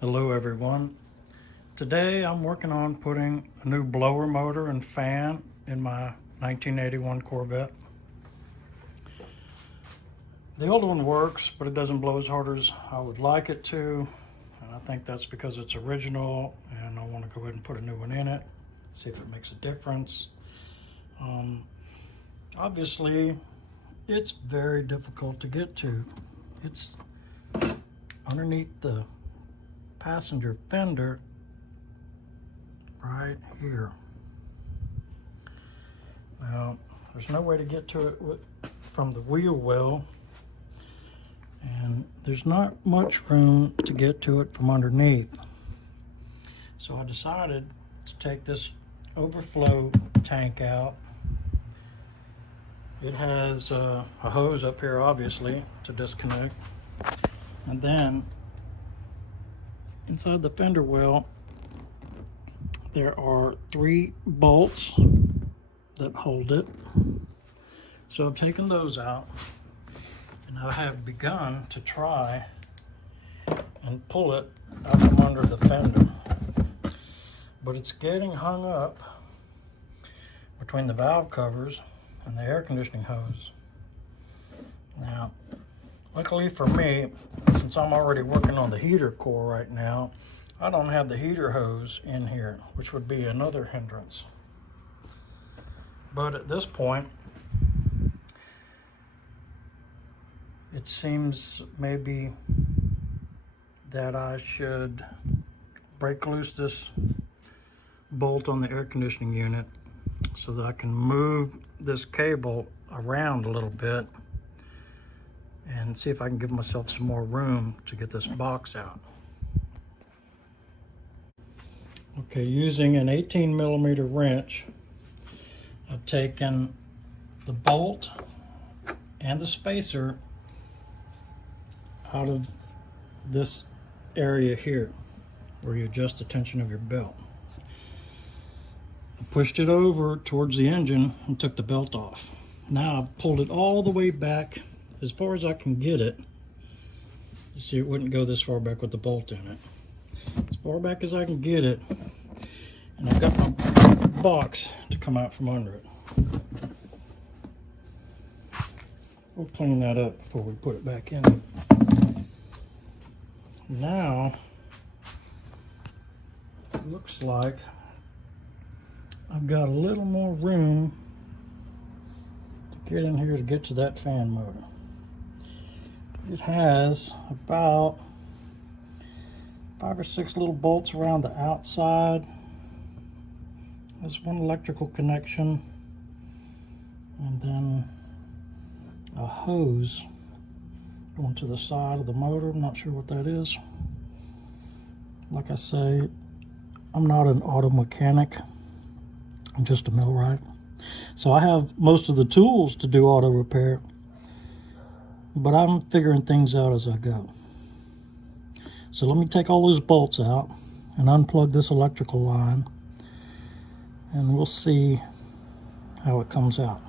Hello everyone. Today I'm working on putting a new blower motor and fan in my 1981 Corvette. The old one works, but it doesn't blow as hard as I would like it to. And I think that's because it's original and I want to go ahead and put a new one in it, see if it makes a difference. Obviously, it's very difficult to get to. It's underneath the passenger fender right here. Now, there's no way to get to it from the wheel well, and there's not much room to get to it from underneath. So I decided to take this overflow tank out. It has a hose up here, obviously, to disconnect. And then inside the fender well, there are 3 bolts that hold it. So I've taken those out, and I have begun to try and pull it out from under the fender. But it's getting hung up between the valve covers and the air conditioning hose. Now, luckily for me, since I'm already working on the heater core right now, I don't have the heater hose in here, which would be another hindrance. But at this point, it seems maybe that I should break loose this bolt on the air conditioning unit so that I can move this cable around a little bit and see if I can give myself some more room to get this box out. Okay, using an 18mm wrench, I've taken the bolt and the spacer out of this area here where you adjust the tension of your belt. I pushed it over towards the engine and took the belt off. Now I've pulled it all the way back as far as I can get it. You see, it wouldn't go this far back with the bolt in it. As far back as I can get it, and I've got my box to come out from under it. We'll clean that up before we put it back in. Now, it looks like I've got a little more room to get in here to get to that fan motor. It has about 5 or 6 little bolts around the outside. There's one electrical connection, and then a hose going to the side of the motor. I'm not sure what that is. Like I say, I'm not an auto mechanic. I'm just a millwright. So I have most of the tools to do auto repair, but I'm figuring things out as I go. So let me take all those bolts out and unplug this electrical line, and we'll see how it comes out.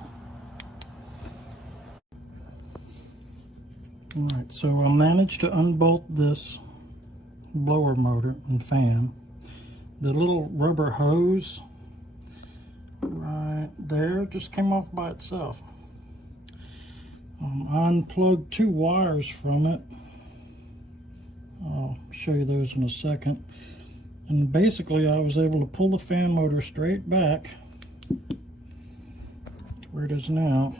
All right, so I managed to unbolt this blower motor and fan. The little rubber hose right there just came off by itself. I unplugged 2 wires from it. I'll show you those in a second. And basically I was able to pull the fan motor straight back to where it is now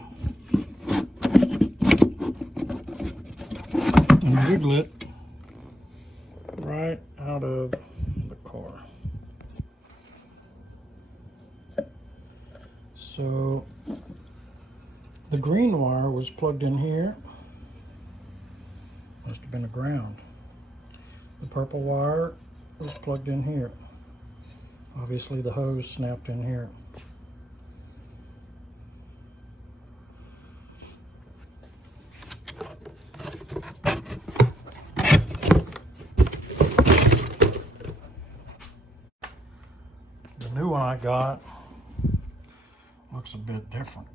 and wiggle it right out of the car. So the green wire was plugged in here. Must have been a ground. The purple wire was plugged in here. Obviously the hose snapped in here. The new one I got looks a bit different.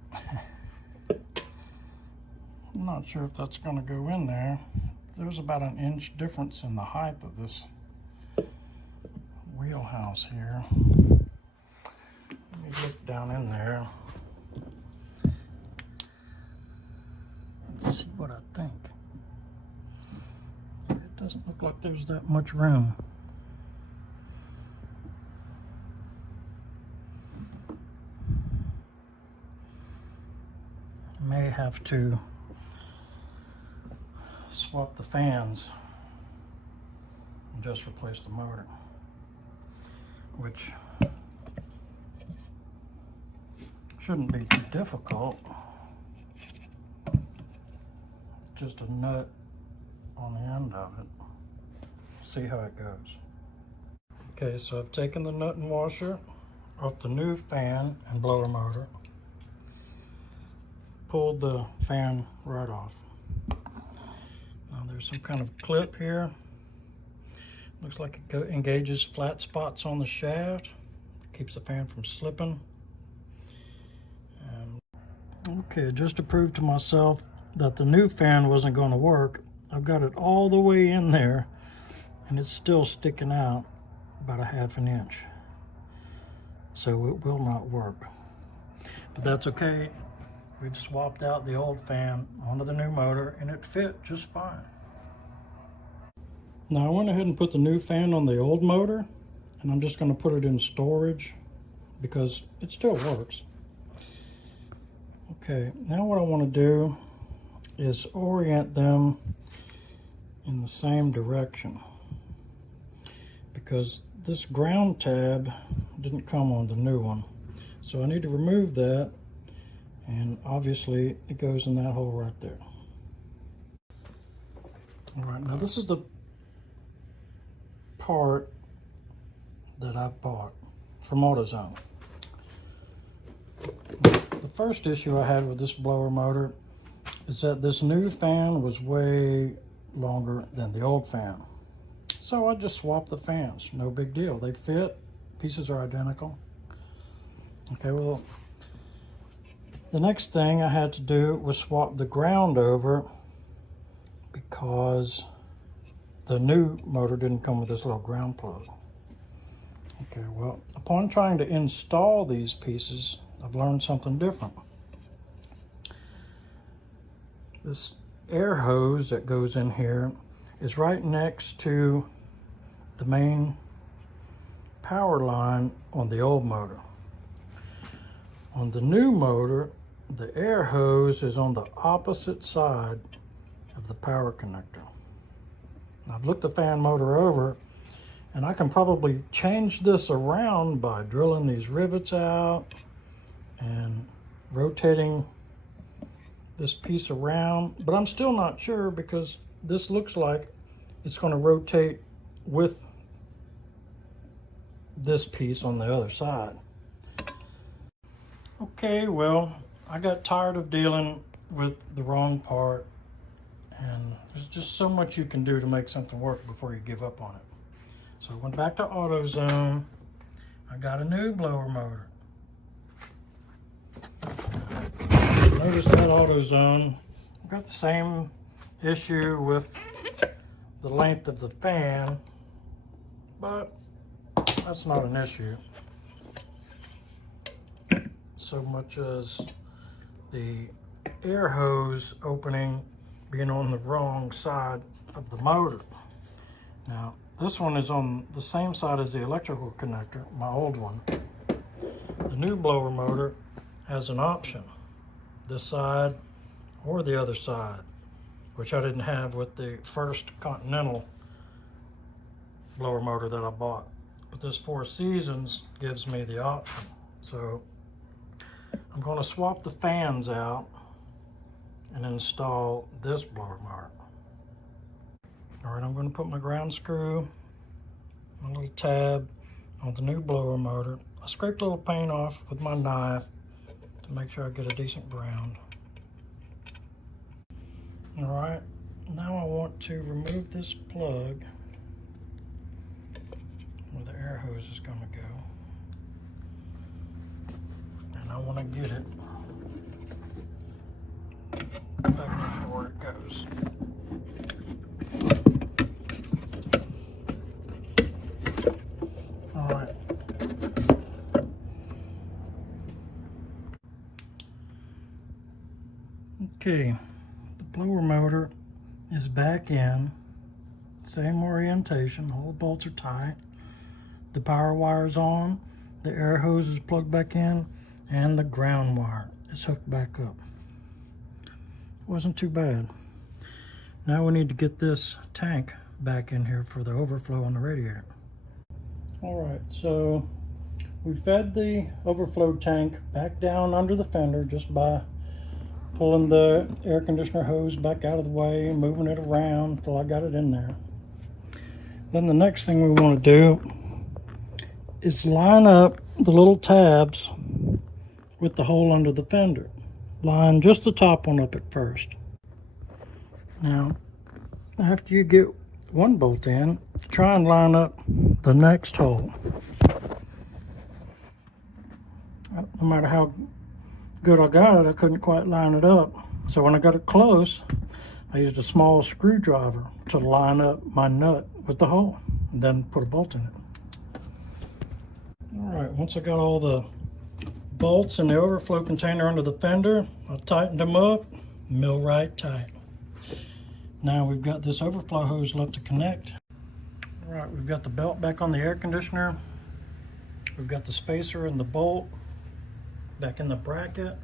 I'm not sure if that's going to go in there. There's about an inch difference in the height of this wheelhouse here. Let me look down in there. Let's see what I think. It doesn't look like there's that much room. I may have to swap the fans and just replace the motor, which shouldn't be too difficult. Just a nut on the end of it. See how it goes. Okay, so I've taken the nut and washer off the new fan and blower motor, pulled the fan right off. Now there's some kind of clip here. Looks like it engages flat spots on the shaft, keeps the fan from slipping. Okay, just to prove to myself that the new fan wasn't going to work, I've got it all the way in there and it's still sticking out about a ½ inch. So it will not work. But that's okay. We've swapped out the old fan onto the new motor and it fit just fine. Now I went ahead and put the new fan on the old motor and I'm just going to put it in storage because it still works. Okay, now what I want to do is orient them in the same direction because this ground tab didn't come on the new one. So I need to remove that, and obviously it goes in that hole right there. All right, now this is the part that I bought from AutoZone. The first issue I had with this blower motor is that this new fan was way longer than the old fan. So I just swapped the fans, no big deal. They fit, pieces are identical. Okay, well, the next thing I had to do was swap the ground over because the new motor didn't come with this little ground plug. Okay, well, upon trying to install these pieces, I've learned something different. This air hose that goes in here is right next to the main power line on the old motor. On the new motor, the air hose is on the opposite side of the power connector. Now, I've looked the fan motor over and I can probably change this around by drilling these rivets out and rotating this piece around, but I'm still not sure because this looks like it's going to rotate with this piece on the other side. Okay, well, I got tired of dealing with the wrong part, and there's just so much you can do to make something work before you give up on it. So I went back to AutoZone. I got a new blower motor. Notice that AutoZone got the same issue with the length of the fan, but that's not an issue so much as the air hose opening being on the wrong side of the motor. Now, this one is on the same side as the electrical connector, my old one. The new blower motor has an option, this side or the other side, which I didn't have with the first Continental blower motor that I bought. But this Four Seasons gives me the option. So I'm going to swap the fans out and install this blower motor. All right, I'm going to put my ground screw, my little tab on the new blower motor. I scraped a little paint off with my knife to make sure I get a decent ground. All right, now I want to remove this plug where the air hose is going to go. And I want to get it back where it goes. All Okay, the blower motor is back in. Same orientation, all the bolts are tight. The power wire's on, the air hose is plugged back in, and the ground wire is hooked back up. Wasn't too bad. Now we need to get this tank back in here for the overflow on the radiator. Alright, so we fed the overflow tank back down under the fender just by pulling the air conditioner hose back out of the way and moving it around until I got it in there. Then the next thing we want to do is line up the little tabs with the hole under the fender. Line just the top one up at first. Now, after you get one bolt in, try and line up the next hole. No matter how good I got it, I couldn't quite line it up. So when I got it close, I used a small screwdriver to line up my nut with the hole and then put a bolt in it. All right, once I got all the bolts in the overflow container under the fender, I tightened them up, mill right tight. Now we've got this overflow hose left to connect. All right, we've got the belt back on the air conditioner. We've got the spacer and the bolt back in the bracket.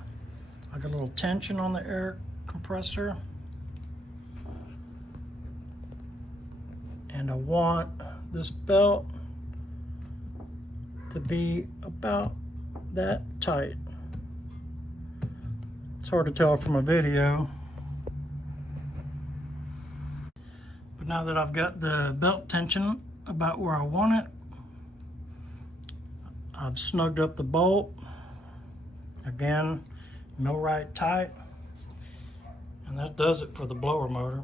I got a little tension on the air compressor. And I want this belt to be about that tight. It's hard to tell from a video. But now that I've got the belt tension about where I want it, I've snugged up the bolt. Again, mill right tight. And that does it for the blower motor.